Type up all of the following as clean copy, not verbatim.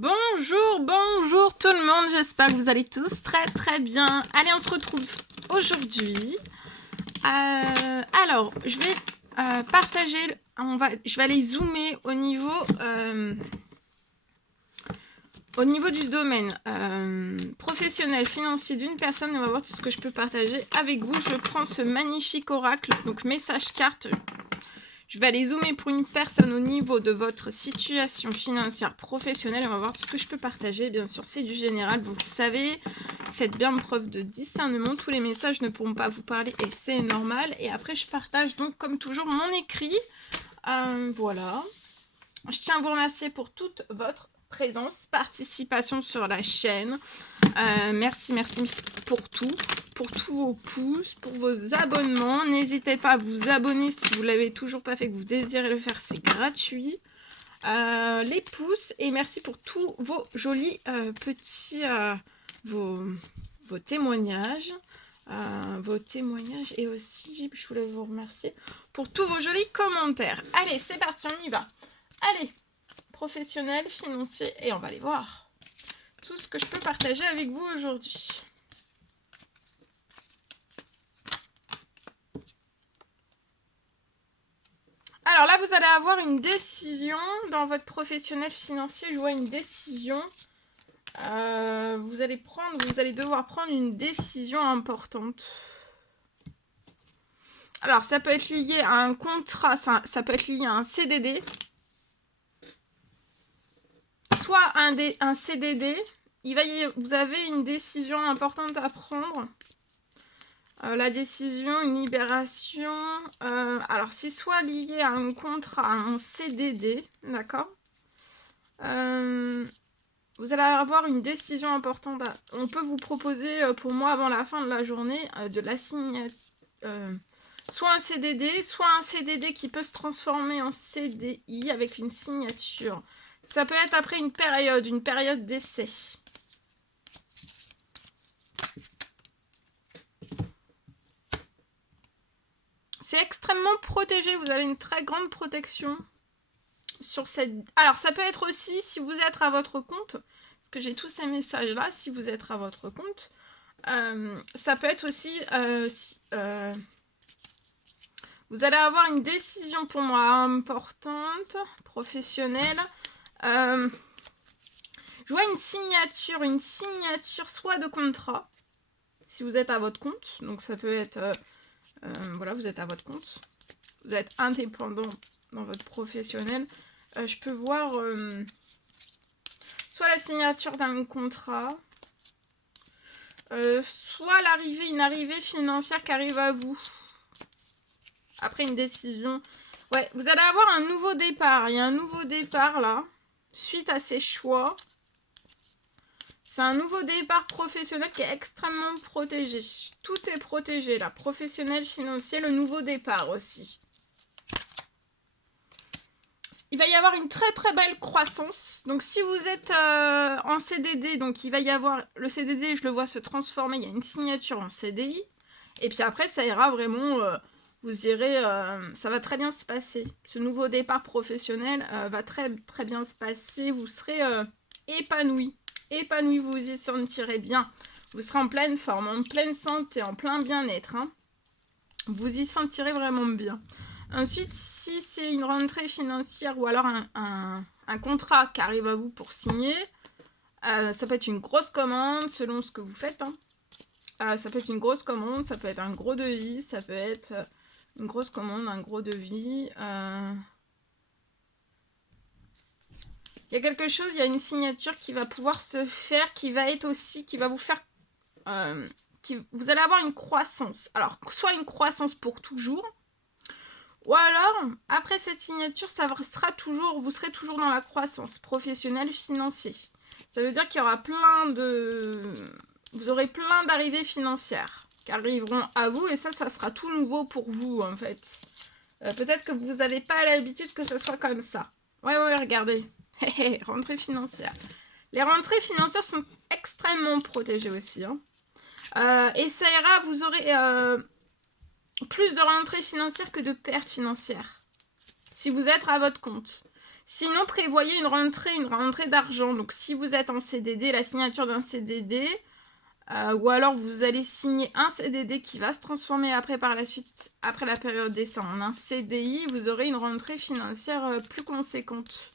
Bonjour tout le monde, j'espère que vous allez tous très bien. Allez, on se retrouve aujourd'hui. Alors, je vais partager, je vais aller zoomer au niveau du domaine professionnel, financier d'une personne. On va voir tout ce que je peux partager avec vous. Je prends ce magnifique oracle, donc message carte. Je vais aller zoomer pour une personne au niveau de votre situation financière professionnelle. On va voir tout ce que je peux partager. Bien sûr, c'est du général, vous le savez. Faites bien preuve de discernement. Tous les messages ne pourront pas vous parler et c'est normal. Et après, je partage donc comme toujours mon écrit. Voilà. Je tiens à vous remercier pour toute votre présence, participation sur la chaîne. Merci pour tout. Pour tous vos pouces, pour vos abonnements. N'hésitez pas à vous abonner si vous ne l'avez toujours pas fait, que vous désirez le faire, c'est gratuit. Les pouces, et merci pour tous vos jolis petits vos témoignages. Et aussi, je voulais vous remercier pour tous vos jolis commentaires. Allez, c'est parti, on y va. Allez, professionnel, financier, et on va aller voir tout ce que je peux partager avec vous aujourd'hui. Alors là, vous allez avoir une décision dans votre professionnel financier. Je vois une décision. Vous allez devoir prendre une décision importante. Alors, ça peut être lié à un contrat, ça peut être lié à un CDD. Soit un CDD. Vous avez une décision importante à prendre. La décision, une libération, alors c'est soit lié à un contrat, à un CDD, d'accord. Vous allez avoir une décision importante. On peut vous proposer pour moi avant la fin de la journée de la signature, soit un CDD qui peut se transformer en CDI avec une signature. Ça peut être après une période d'essai. C'est extrêmement protégé, vous avez une très grande protection sur cette... Alors, ça peut être aussi, si vous êtes à votre compte, parce que j'ai tous ces messages-là, si vous êtes à votre compte, ça peut être aussi... vous allez avoir une décision pour moi importante, professionnelle. Je vois une signature soit de contrat, si vous êtes à votre compte, donc ça peut être... voilà, vous êtes à votre compte. Vous êtes indépendant dans votre professionnel. Je peux voir soit la signature d'un contrat, soit une arrivée financière qui arrive à vous. Après une décision. Ouais, vous allez avoir un nouveau départ. Il y a un nouveau départ là, suite à ces choix. C'est un nouveau départ professionnel qui est extrêmement protégé. Tout est protégé là. Professionnel, financier, le nouveau départ aussi. Il va y avoir une très belle croissance. Donc si vous êtes en CDD, donc il va y avoir le CDD, je le vois se transformer. Il y a une signature en CDI. Et puis après, ça ira vraiment... vous irez... ça va très bien se passer. Ce nouveau départ professionnel va très bien se passer. Vous serez épanoui. Épanoui, vous vous y sentirez bien. Vous serez en pleine forme, en pleine santé, en plein bien-être. Hein. Vous y sentirez vraiment bien. Ensuite, si c'est une rentrée financière ou alors un contrat qui arrive à vous pour signer, ça peut être une grosse commande selon ce que vous faites. Hein. Ça peut être une grosse commande, ça peut être un gros devis, ça peut être une grosse commande, un gros devis. Il y a quelque chose, il y a une signature qui va pouvoir se faire, qui va vous faire... vous allez avoir une croissance. Alors, soit une croissance pour toujours, ou alors, après cette signature, vous serez toujours dans la croissance professionnelle, financière. Ça veut dire qu'il y aura vous aurez plein d'arrivées financières qui arriveront à vous, et ça sera tout nouveau pour vous, en fait. Peut-être que vous n'avez pas l'habitude que ce soit comme ça. Ouais, regardez. Rentrée financière. Les rentrées financières sont extrêmement protégées aussi. Hein. Et ça ira, vous aurez plus de rentrées financières que de pertes financières. Si vous êtes à votre compte. Sinon, prévoyez une rentrée d'argent. Donc, si vous êtes en CDD, la signature d'un CDD, ou alors vous allez signer un CDD qui va se transformer après par la suite, après la période d'essai, en un CDI, vous aurez une rentrée financière plus conséquente.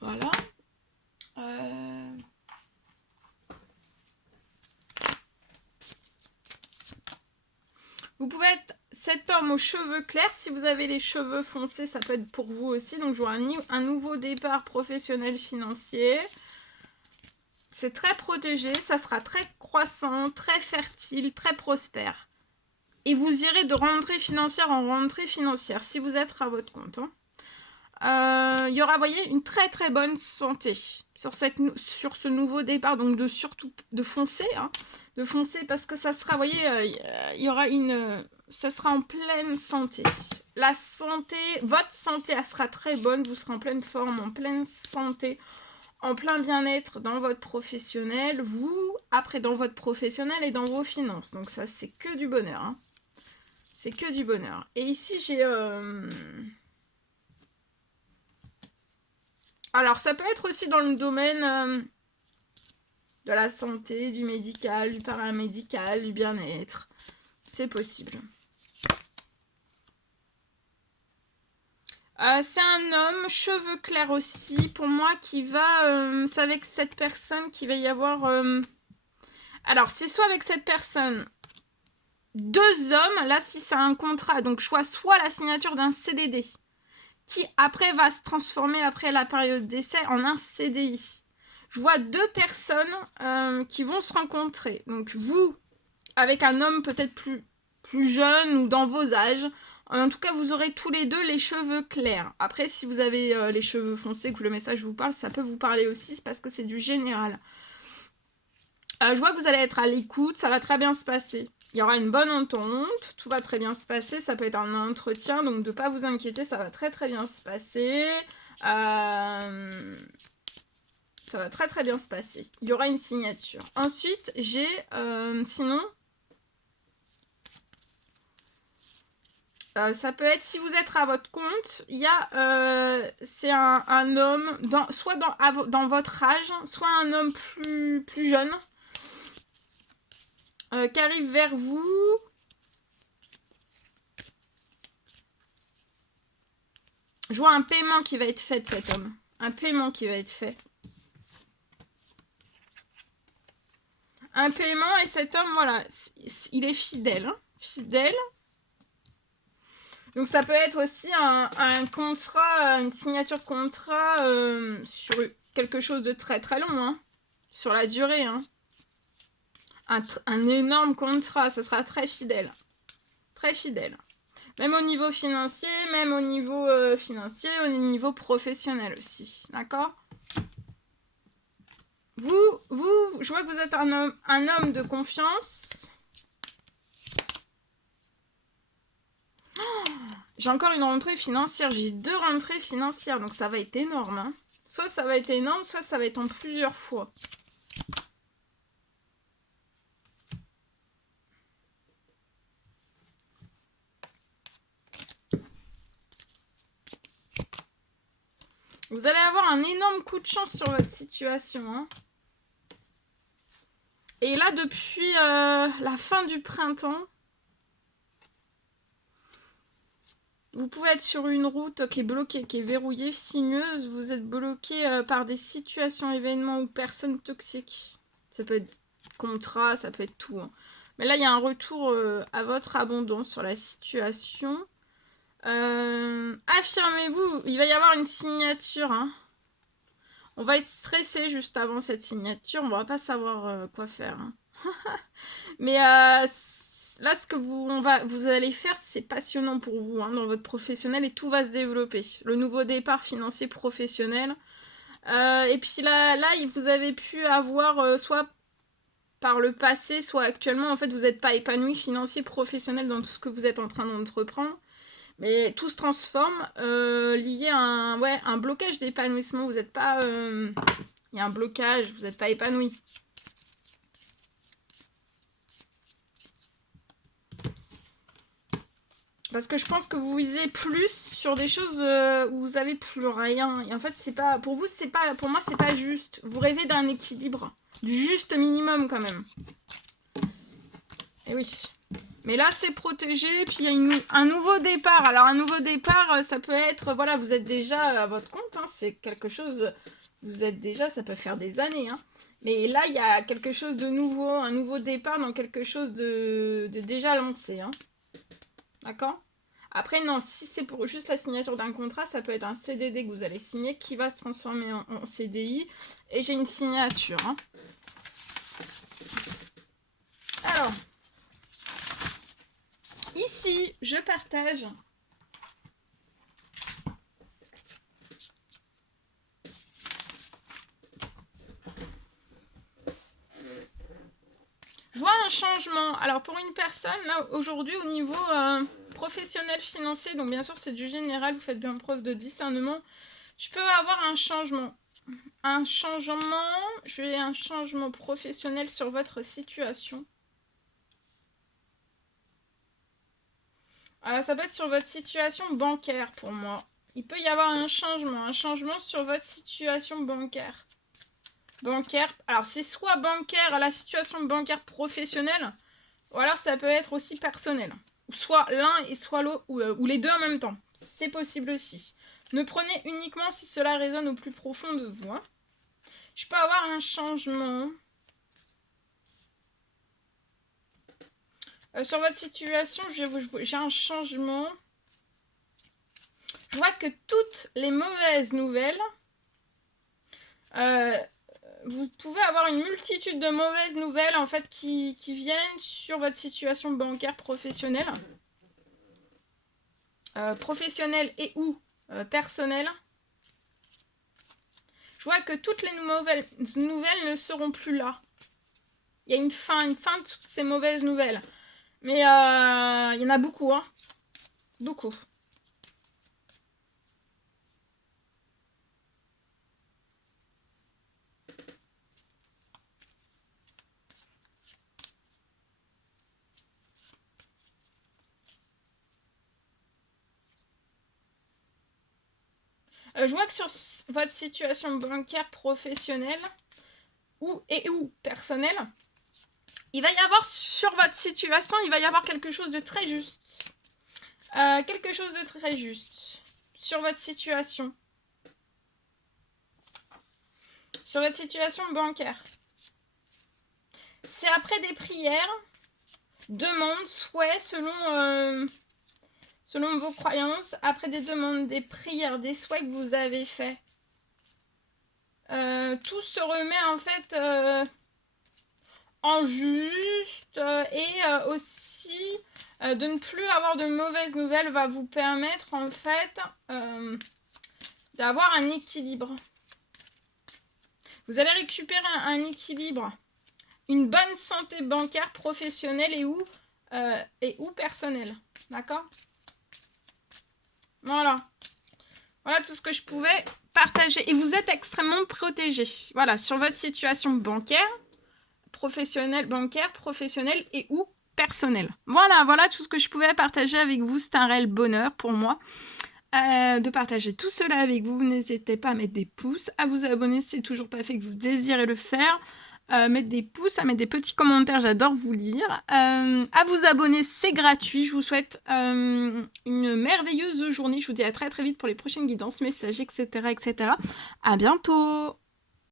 Voilà. Vous pouvez être cet homme aux cheveux clairs. Si vous avez les cheveux foncés, ça peut être pour vous aussi. Donc, je vois un nouveau départ professionnel financier. C'est très protégé. Ça sera très croissant, très fertile, très prospère. Et vous irez de rentrée financière en rentrée financière si vous êtes à votre compte. Il y aura, vous voyez, une très très bonne santé sur ce nouveau départ. Donc, surtout de foncer. De foncer parce que ça sera, vous voyez, il y aura ça sera en pleine santé. La santé, votre santé, elle sera très bonne. Vous serez en pleine forme, en pleine santé, en plein bien-être dans votre professionnel. Vous, après, dans votre professionnel et dans vos finances. Donc ça, c'est que du bonheur. C'est que du bonheur. Et ici, j'ai... Alors, ça peut être aussi dans le domaine... de la santé, du médical, du paramédical, du bien-être. C'est possible. C'est un homme, cheveux clairs aussi, pour moi, qui va... c'est avec cette personne qu'il va y avoir... Alors, c'est soit avec cette personne, 2 hommes, là, si c'est un contrat, donc je vois soit la signature d'un CDD, qui après va se transformer, après la période d'essai, en un CDI. Je vois 2 personnes qui vont se rencontrer. Donc vous, avec un homme peut-être plus jeune ou dans vos âges. En tout cas, vous aurez tous les deux les cheveux clairs. Après, si vous avez les cheveux foncés, que le message vous parle, ça peut vous parler aussi, c'est parce que c'est du général. Je vois que vous allez être à l'écoute, ça va très bien se passer. Il y aura une bonne entente, tout va très bien se passer. Ça peut être un entretien, donc de ne pas vous inquiéter, ça va très très bien se passer. Ça va très très bien se passer. Il y aura une signature. Ensuite, j'ai, sinon, ça peut être, si vous êtes à votre compte, il y a, c'est un homme, soit dans votre âge, soit un homme plus jeune, qui arrive vers vous. Je vois un paiement qui va être fait de cet homme. Un paiement qui va être fait. Un paiement, et cet homme, voilà, il est fidèle. Fidèle. Donc ça peut être aussi un contrat, une signature de contrat sur quelque chose de très très long, sur la durée. Un énorme contrat, ça sera très fidèle. Très fidèle. Même au niveau financier, même au niveau financier, au niveau professionnel aussi. D'accord ? Vous, je vois que vous êtes un homme de confiance. Oh, j'ai encore une rentrée financière. J'ai 2 rentrées financières, donc ça va être énorme. Soit ça va être énorme, soit ça va être en plusieurs fois. Vous allez avoir un énorme coup de chance sur votre situation. Et là, depuis la fin du printemps, vous pouvez être sur une route qui est bloquée, qui est verrouillée, sinueuse. Vous êtes bloqué par des situations, événements ou personnes toxiques. Ça peut être contrat, ça peut être tout. Mais là, il y a un retour à votre abondance sur la situation. Affirmez-vous, il va y avoir une signature. On va être stressé juste avant cette signature. On va pas savoir quoi faire. Mais là, ce que vous allez faire, c'est passionnant pour vous dans votre professionnel et tout va se développer. Le nouveau départ financier professionnel. Et puis là, vous avez pu avoir soit par le passé, soit actuellement, en fait, vous n'êtes pas épanoui financier, professionnel dans tout ce que vous êtes en train d'entreprendre. Mais tout se transforme lié à un blocage d'épanouissement. Vous n'êtes pas... il y a un blocage, vous n'êtes pas épanoui. Parce que je pense que vous visez plus sur des choses où vous avez plus rien. Et en fait, c'est pas pour vous, c'est pas pour moi, c'est pas juste. Vous rêvez d'un équilibre, du juste minimum quand même. Et oui. Mais là, c'est protégé. Puis il y a un nouveau départ. Alors un nouveau départ, ça peut être, voilà, vous êtes déjà à votre compte. Hein, c'est quelque chose. Vous êtes déjà, ça peut faire des années. Hein. Mais là, il y a quelque chose de nouveau, un nouveau départ dans quelque chose de déjà lancé. Hein. D'accord ? Après, non, si c'est pour juste la signature d'un contrat, ça peut être un CDD que vous allez signer qui va se transformer en CDI. Et j'ai une signature. Hein. Alors, ici, je partage. Je vois un changement. Alors, pour une personne, là, aujourd'hui, au niveau professionnel, financier, donc bien sûr, c'est du général, vous faites bien preuve de discernement. Je peux avoir un changement. J'ai un changement professionnel sur votre situation. Ça peut être sur votre situation bancaire pour moi. Il peut y avoir un changement sur votre situation bancaire. Alors c'est soit bancaire, la situation bancaire professionnelle, ou alors ça peut être aussi personnel. Soit l'un et soit l'autre, ou les deux en même temps. C'est possible aussi. Ne prenez uniquement si cela résonne au plus profond de vous. Hein. Je peux avoir un changement. Sur votre situation, j'ai un changement. Je vois que toutes les mauvaises nouvelles, vous pouvez avoir une multitude de mauvaises nouvelles en fait qui viennent sur votre situation bancaire professionnelle. Professionnelle et ou personnelle. Je vois que toutes les mauvaises nouvelles ne seront plus là. Il y a une fin de toutes ces mauvaises nouvelles. Mais il y en a beaucoup, hein. Beaucoup. Je vois que sur votre situation bancaire professionnelle ou personnelle, il va y avoir sur votre situation, il va y avoir quelque chose de très juste. Quelque chose de très juste sur votre situation. Sur votre situation bancaire. C'est après des prières, demandes, souhaits selon vos croyances, après des demandes, des prières, des souhaits que vous avez faits. Tout se remet en fait en juste et aussi de ne plus avoir de mauvaises nouvelles va vous permettre en fait d'avoir un équilibre. Vous allez récupérer un équilibre, une bonne santé bancaire, professionnelle et ou personnelle. D'accord ? Voilà. Voilà tout ce que je pouvais partager. Et vous êtes extrêmement protégé. Voilà, sur votre situation bancaire, professionnelle et ou personnelle. Voilà tout ce que je pouvais partager avec vous. C'est un réel bonheur pour moi de partager tout cela avec vous. N'hésitez pas à mettre des pouces, à vous abonner si c'est toujours pas fait que vous désirez le faire. Mettre des pouces, à mettre des petits commentaires, j'adore vous lire. À vous abonner, c'est gratuit. Je vous souhaite une merveilleuse journée. Je vous dis à très très vite pour les prochaines guidances, messages, etc. À bientôt.